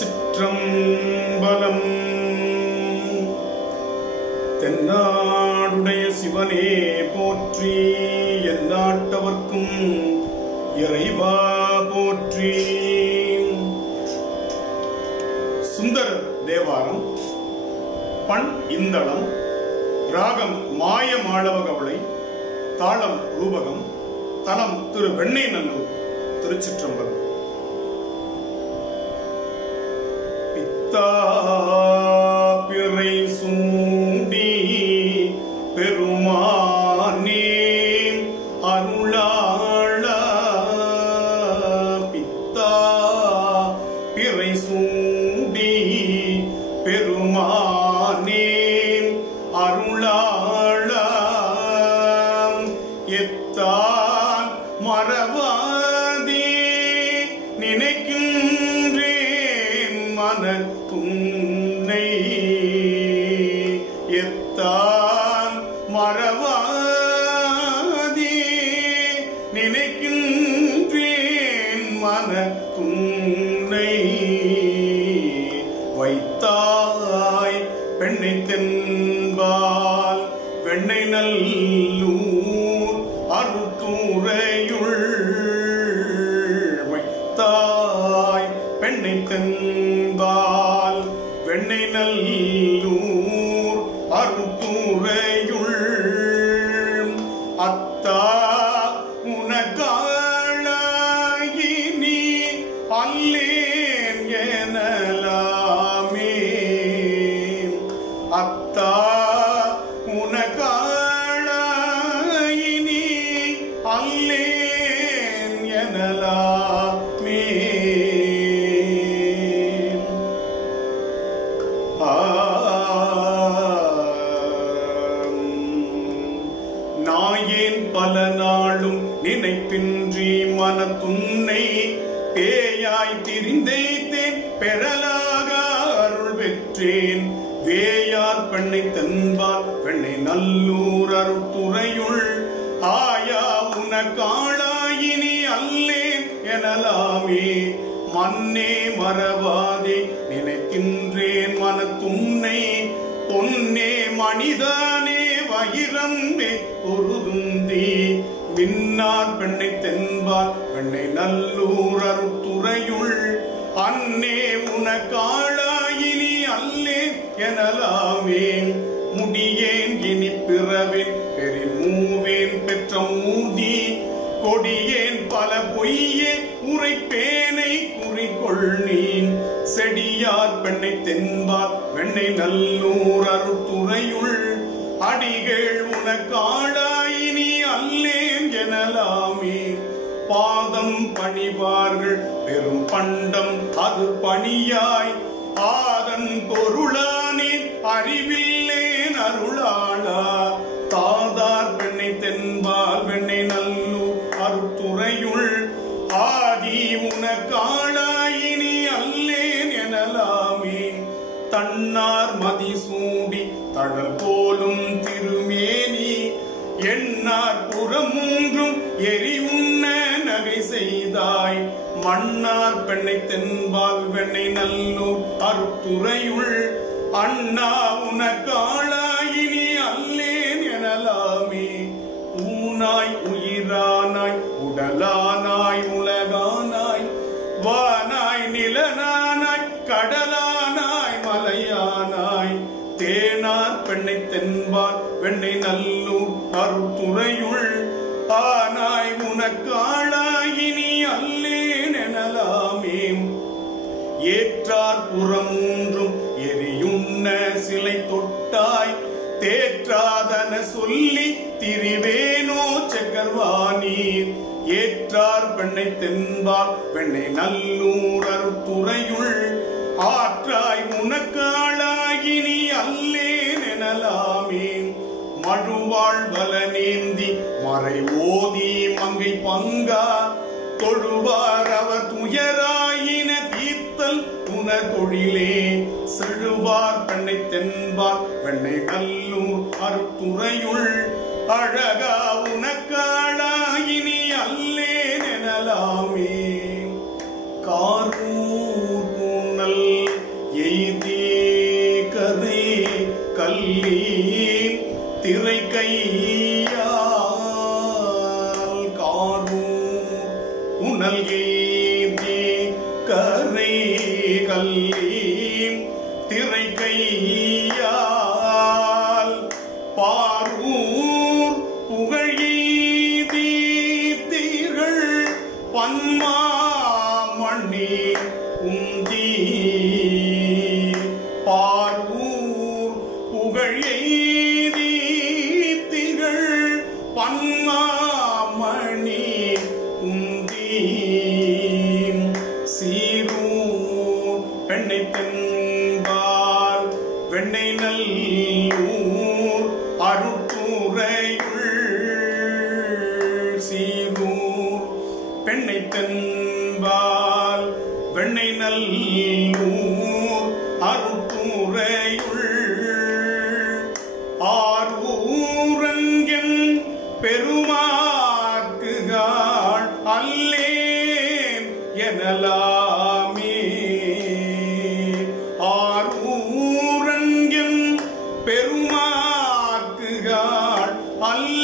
திருச்சிற்றம்பலம். தென்னாடுடைய சிவனே போற்றி, எந்நாட்டவர்க்கும் இறைவா போற்றி. சுந்தரர் தேவாரம். பண் இந்தளம், ராகம் மாய மாளவகவளை, தாளம் ரூபகம், தலம் திரு வெண்ணெய்நல்லூர், திருச்சிற்றம்பலம். பிறை சூடி பெருமானே அருளாள, பித்தா பிறை சூடி பெருமானே அருளாள, எத்தான் மறவாதே நினைக்கின்றேன் மனத்துன்னை, எத்தான் மறவாதே நினைக்கின்றேன் மனத்துன்னை, வைத்தாய் பெண்ணை தென்பால் வெண்ணெய்நல்லூர் அருட்டுறையுள், வைத்தாய் பெண்ணை தென்பால் வெண்ணெய்நல்லூர் அருட்டுறையுள், அத்தா உனக்காளாகி நீ அல்லேன் எனலாமே, அத்தா உனக்காளாகி நீ அல்லேன் எனலாமே. நாயேன் பல நாளும் நினைப்பின்றி மனத்துன்னை, பேயாய் திரிந்தேன் பெறலாக அருள் பெற்றேன், வேயார் பெண்ணை தென்பால் வெண்ணெய்நல்லூர் அருட்டுறையுள், ஆயா உனக்காளாயினி அல்லேன் எனலாமே, மன்னே மறவாதே நினைக்கின்றேன் மனத்துன்னை, பொன்னே மனிதனே வயிரம்பே பொருதுந்தி, மின்னார் பெண்ணை தென்பால் வெண்ணெய்நல்லூர் அருட்டுறையுள், அன்னே உனக்காளாயினி அல்லேன் எனலாமே, முடியேன் இனி பிறவேன் பெரின் மூவேன் பெற்ற மூர்த்தி, கொடியேன் பல பொய்யே உரைப்பேனை குறிக்கொள் நீ, செடியார் பெண்ணை தென்பால் வெண்ணெய்நல்லூர் அருட்டுறையுள், அடிகள் உனக்காளாயினி அல்லேன் எனலாமே, பாதம் பணிவார்கள் பெரும் பண்டம் அது பணியாய், ஆதன் பொருளானே அறிவில்லேன் அருளாளா, தாதார் பெண்ணை தென்பால் வெண்ணெய்நல்லூர் அருட்டுறையுள், ஆதி உனக்காளாயினி அல்லேன் எனலாமே, தன்னார் மதிசூடி தழல் போலும் திருமேனி, எண்ணார் புறமூன்றும் எரி உண்ண நகை செய்தாய், மன்னார் பெண்ணை தென்பால் வெண்ணெய்நல்லூர் அருட்டுறையுள், அண்ணா உனக்காளாயினி அல்லேன் எனலாமே, ஊனாய் உயிரானாய் உடலானாய் உலகானாய், வானாய் நிலனானாய் கடலானாய் மலையானாய், தேனார் பெண்ணை தென்பால் வெண்ணெய்நல்லூர் அருட்டுறையுள், ஆனாய் உனக்காளாயினி அல்லேன் எனலாமே, ஏற்றார் புறமூன்றும் எரியுண்ண சிலை தொட்டாய், தேற்றாதன சொல்லி திரிவேனோ செக்கர்வானீர், ஏற்றார் பெண்ணை தென்பால் வெண்ணெய்நல்லூர் அருட்டுறையுள், ஆற்றாய் உனக்காளாயினி அல்லேன் எனலாமே, மழுவாள் பலனேந்தி மறை ஓதி மங்கை பங்கா, தொழுவார் அவர் துயராயின தீர்த்தல் உன தொழிலே, செழுவார் பெண்ணை தென்பால் வெண்ணெய்நல்லூர் அருட்டுறையுள், அழகா உனக்காளாயினி அல்லேன் எனலாமே, காரூர் பூனல் கல்லி திரை கையால் பாரூர் புகழீதி தீர்கள் பன்மாமணி உந்தி பாரூர் புகழீதி திகழ் பன்மாமணி உந்தி சீரூர் பெண்ணை தென்பால் வெண்ணை நல்லூர் அருட்துறையுள் சீரூர் பெண்ணை தென்பால் வெண்ணை நல்லூர் அருட்துறையுள் ஆரூரங்கன் பெருமாக்குகாள் அல்லேன் எனலாமே ஆரூரங்கன் பெருமாக்குகாள் அல்ல